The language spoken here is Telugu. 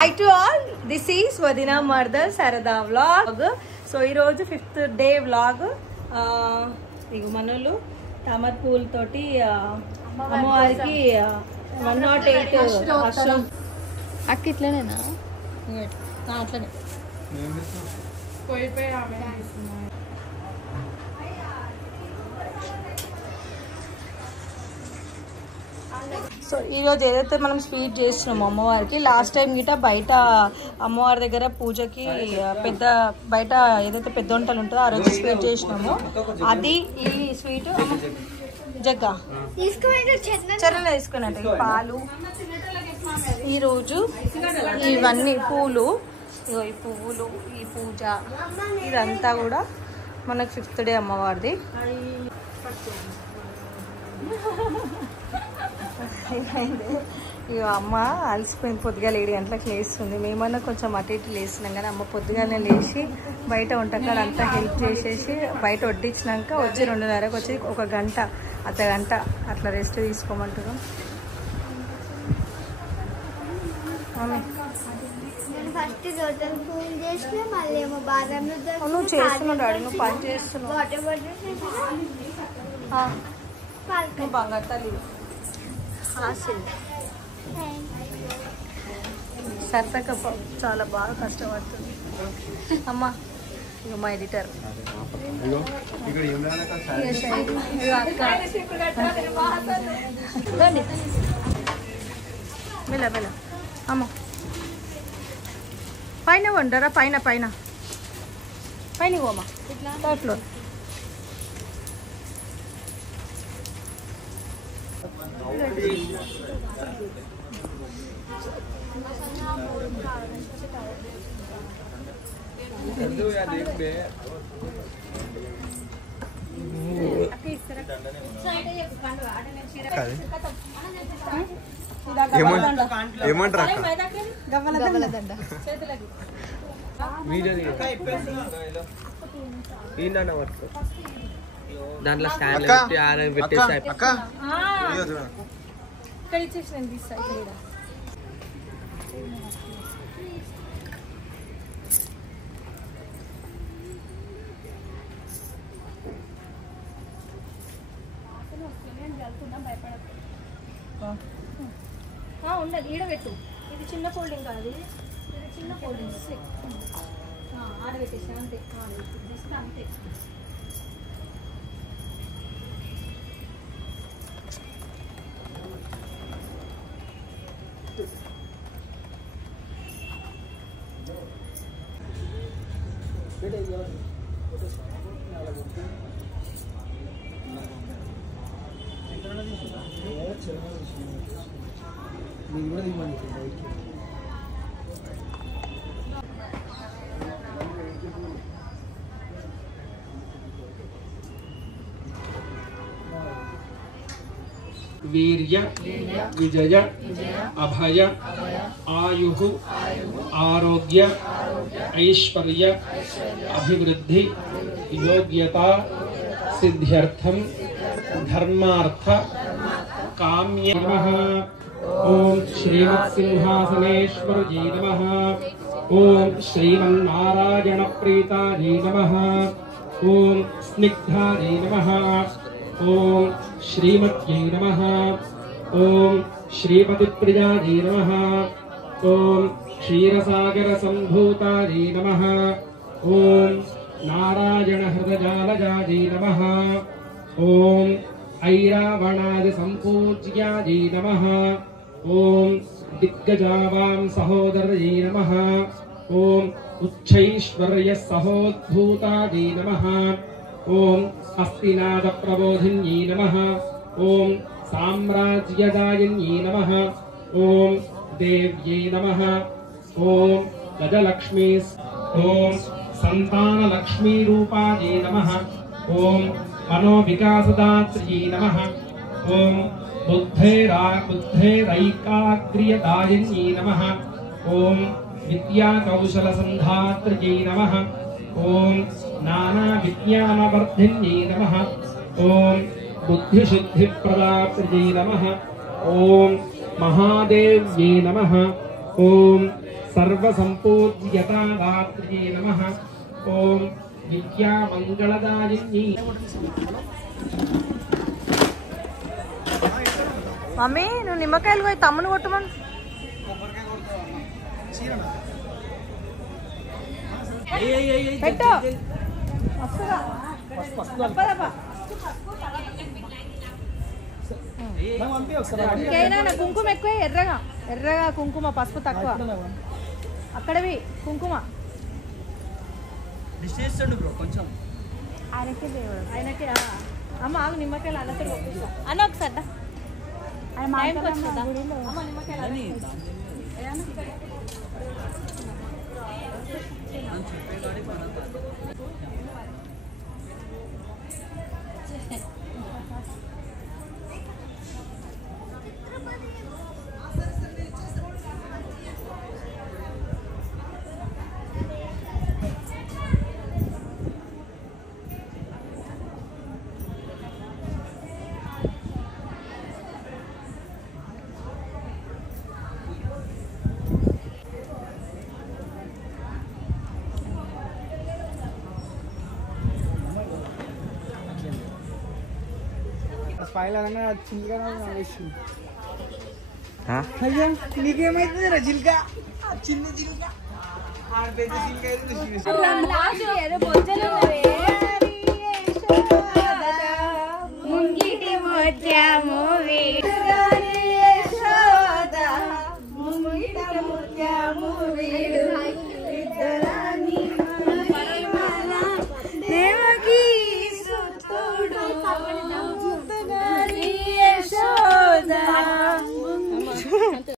Hi to all, this is Vadina Mardar Sarada vlog. So ee roju 5th day vlog. Igu manolu tamar pool toti ammavariki 108 ashram అక్క ఇట్లనేనా అట్లనే పోయిపోయి ఆమె సో ఈరోజు ఏదైతే మనం స్వీట్ చేస్తున్నామో అమ్మవారికి లాస్ట్ టైం గిట బయట అమ్మవారి దగ్గర పూజకి పెద్ద బయట ఏదైతే పెద్ద వంటలు ఉంటుందో ఆ రోజు స్వీట్ చేసినామో అది ఈ స్వీట్ జగ్గా చర్రలో తీసుకున్నట్టు పాలు ఈరోజు ఇవన్నీ పూలు ఈ పువ్వులు ఈ పూజ ఇదంతా కూడా మనకు 5th డే అమ్మవారిది. ఇక అమ్మ అలసిపోయింది, పొద్దుగా 7 గంటలకు లేస్తుంది. మేమన్నా కొంచెం అటు ఇటు లేస్తున్నాం కానీ అమ్మ పొద్దుగానే లేచి బయట వంటకాలు అంతా హెల్ప్ చేసేసి బయట వడ్డించినాక వచ్చి 2:30కి వచ్చి 1 గంట అర్ధగంట అట్లా రెస్ట్ తీసుకోమంటున్నాం. నువ్వు చేస్తున్నావు డాడీ, నువ్వు పని చేస్తున్నావు. నువ్వు బంగారు తల్లి సరతక చాలా బాగా కష్టపడుతుంది అమ్మ. ఇక మా ఎడిటర్ రండి మెల్ల మెల్ల అమ్మ. పైన వండరా, పైన పైన పైన పోమా థర్డ్ ఫ్లోర్. దాంట్లో స్టాండ్ పెట్టి ఆరం పెట్టేసి ఇక్కడ ఇచ్చేసిన తీసా. ఉండదు ఈడబెట్టు, ఇది చిన్న ఫోల్డింగ్ కాదు, ఇది చిన్న ఫోల్డింగ్ ఆడబెట్టేసి అంతే, జస్ట్ అంతే. వీర్య విజయ అభయ ఆయుః ఆరోగ్య ఐశ్వర్య అభివృద్ధి యోగ్యత సిద్ధ్యర్థం ధర్మార్థ కామ్య నమః. ఓం శ్రీమత్సింహాసనేశ్వరజీ నమః. ఓం శ్రీమన్నారాయణ ప్రీతాజీ నమః. ఓం స్నిగ్ధాజీ నమః. ఓం శ్రీమత్యై నమః. ఓం శ్రీపతిప్రియాజీ నమః. ఓం క్షీరసాగర సంభూతాజీ నమః. ఓం నారాయణ హృదజాలజాజీ నమః. ఓం ఐరావణాది సంపూజ్యాజీ నమః. ఓం దిగ్గజావాం సహోదరజీ నమః. ఓం ఉచ్చైశ్వర్య సహోద్భూతాజీ నమః. ఓం హస్తినాద ప్రబోధిన్యై నమః. ఓం సామ్రాజ్యదాయిన్యై నమః. ఓం దేవ్యై నమః. ఓం గజలక్ష్మీ. ఓం సంతానలక్ష్మీ రూపాయై నమః. ఓం మనోవికాసదాత్ర్యై నమః. ఓం బుద్ధైరైకాగ్ర్యదాయిన్యై నమః. ఓం విద్యాకౌశలసంధాత్ర్యై నమః. ఓం నానా విజ్ఞానవర్ధిన్యై నమః. ఓం బుద్ధిశుద్ధిప్రదాత్ర్యై నమః. ఓం महादेव्ये नमः। ओम सर्वसम्पूज्यतादात्र्यै नमः ॐ विद्यामङ्गलदायिनी మమ్మీ నువ్వు నిమ్మకాయలు పోయి తమ్ముని కొట్టమను పెట్టు ఇంకైనా కుంకుమ ఎక్కువ ఎర్రగా ఎర్రగా కుంకుమ పసుపు తక్కువ అక్కడవి కుంకుమ ఆయనకే అమ్మ ఆగు నిమ్మకాయలు అన్నతో అన్న ఒకసారి నీకేమైతుంది చిల్క చిన్న చిల్క ఏదో బొచ్చలు